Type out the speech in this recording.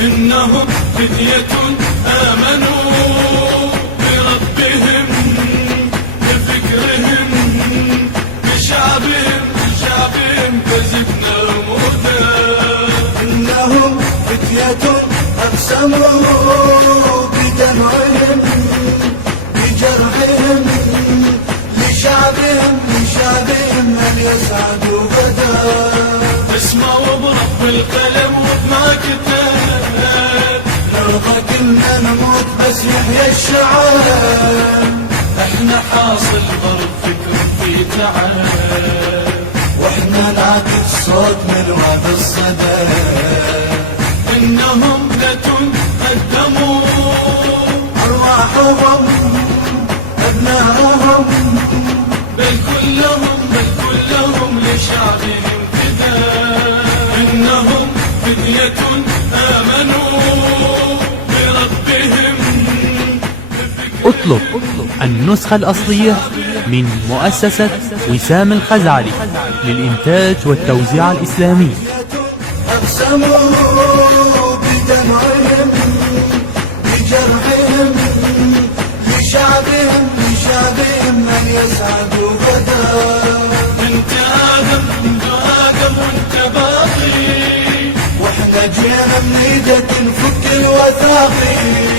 إنهم فتية آمنوا بربهم بفكرهم بشعبهم فزدناهم هدى. إنهم فتية أقسموا بدمعهم بجرحهم لشعبهم أن يسعدوا غدا. اسمعوا برب القلم وما كتب، نرضى كلنا نموت بس يحيى الشعب. احنا حاصل ضرب فكر في تعب، واحنا نعكس صوت من وعد الصدى. إنهم قدموا أرواحهم أبنائهم بل كلهم لشعبهم فداء. إنهم فتية آمنوا بربهم. اطلب النسخة الأصلية من مؤسسة وسام الخزعلي للإنتاج والتوزيع الإسلامي. أقسموا بدمعهم بجرحهم لشعبهم أن يسعدوا غدا. انت آدم وانت باقي، واحنا جينا من ايدك نفك الوثاقي.